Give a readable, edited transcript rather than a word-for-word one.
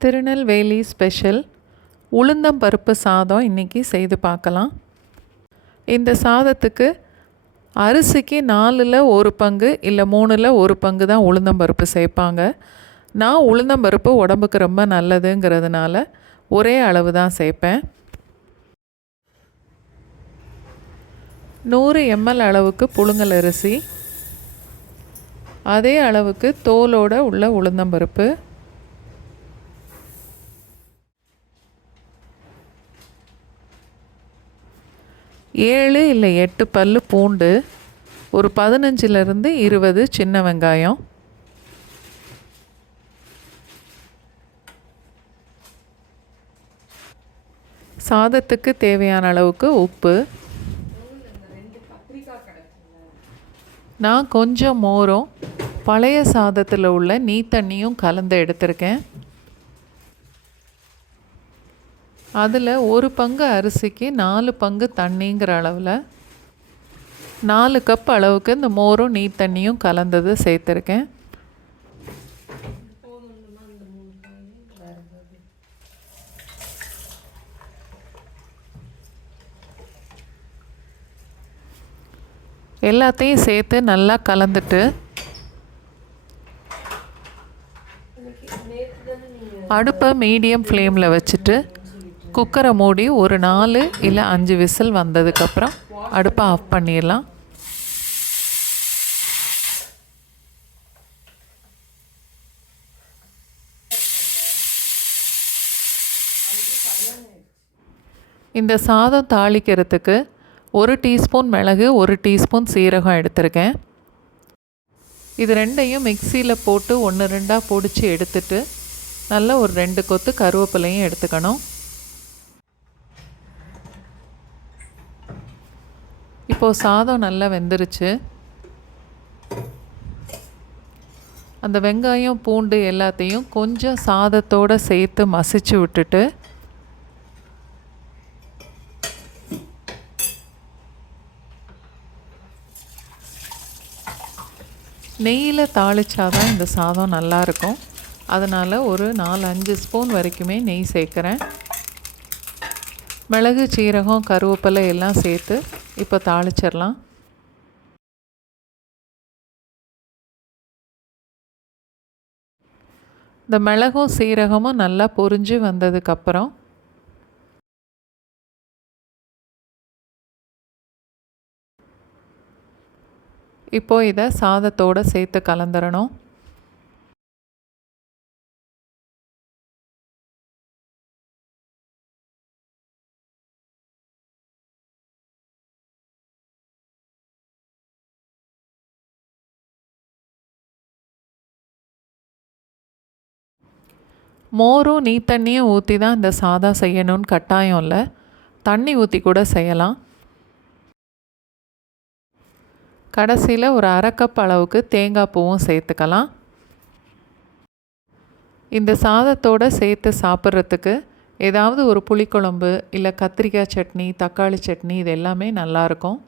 Tirunelveli special உளுந்தம்பருப்பு சாதம் இன்றைக்கி செய்து பார்க்கலாம். இந்த சாதத்துக்கு அரிசிக்கு 4ல் 1 பங்கு இல்லை 3ல் 1 பங்கு தான் உளுந்தம்பருப்பு சேர்ப்பாங்க. நான் உளுந்தம்பருப்பு உடம்புக்கு ரொம்ப நல்லதுங்கிறதுனால ஒரே அளவு தான் சேர்ப்பேன். 100 ml அளவுக்கு புழுங்கல் அரிசி, அதே அளவுக்கு தோலோடு உள்ள உளுந்தம்பருப்பு, ஏழு இல்லை 8 பல்லு பூண்டு, ஒரு 15லிருந்து 20 சின்ன வெங்காயம், சாதத்துக்கு தேவையான அளவுக்கு உப்பு, நான் கொஞ்சம் மோரும் பழைய சாதத்தில் உள்ள நீ தண்ணியும் கலந்து எடுத்திருக்கேன். அதில் 1 பங்கு அரிசிக்கு 4 பங்கு தண்ணிங்கிற அளவில் 4 கப் அளவுக்கு இந்த மோரும் நீ தண்ணியும் கலந்தது சேர்த்துருக்கேன். எல்லாத்தையும் சேர்த்து நல்லா கலந்துட்டு அடுப்பை மீடியம் ஃப்ளேமில் வச்சுட்டு குக்கரை மூடி ஒரு 4 இல்லை 5 விசில் வந்ததுக்கப்புறம் அடுப்பை ஆஃப் பண்ணிடலாம். இந்த சாதம் தாளிக்கிறதுக்கு 1 டீஸ்பூன் மிளகு, 1 டீஸ்பூன் சீரகம் எடுத்திருக்கேன். இது ரெண்டையும் மிக்சியில் போட்டு 1-2 பொடிச்சு எடுத்துட்டு நல்லா ஒரு 2 கொத்து கருவேப்பிலையும் எடுத்துக்கணும். இப்போது சாதம் நல்லா வெந்துருச்சு. அந்த வெங்காயம் பூண்டு எல்லாத்தையும் கொஞ்சம் சாதத்தோடு சேர்த்து மசிச்சு விட்டுட்டு நெய்யில் தாளிச்சாதான் இந்த சாதம் நல்லாயிருக்கும். அதனால் ஒரு 4-5 ஸ்பூன் வரைக்குமே நெய் சேர்க்குறேன். மிளகு, சீரகம், கருவேப்பிலை எல்லாம் சேர்த்து இப்போ தாளிச்சிடலாம். இந்த மிளகும் சீரகமும் நல்லா பொரிஞ்சு வந்ததுக்கப்புறம் இப்போது இதை சாதத்தோடு சேர்த்து கலந்துடணும். மோரும் நீ தண்ணியும் ஊற்றி தான் இந்த சாதம் செய்யணும்னு கட்டாயம் இல்லை, தண்ணி ஊற்றி கூட செய்யலாம். கடைசியில் ஒரு 1/2 கப் அளவுக்கு தேங்காய் பூவும் சேர்த்துக்கலாம். இந்த சாதத்தோடு சேர்த்து சாப்பிட்றதுக்கு ஏதாவது ஒரு புளிக்குழம்பு இல்லை கத்திரிக்காய் சட்னி, தக்காளி சட்னி இது எல்லாமே நல்லாயிருக்கும்.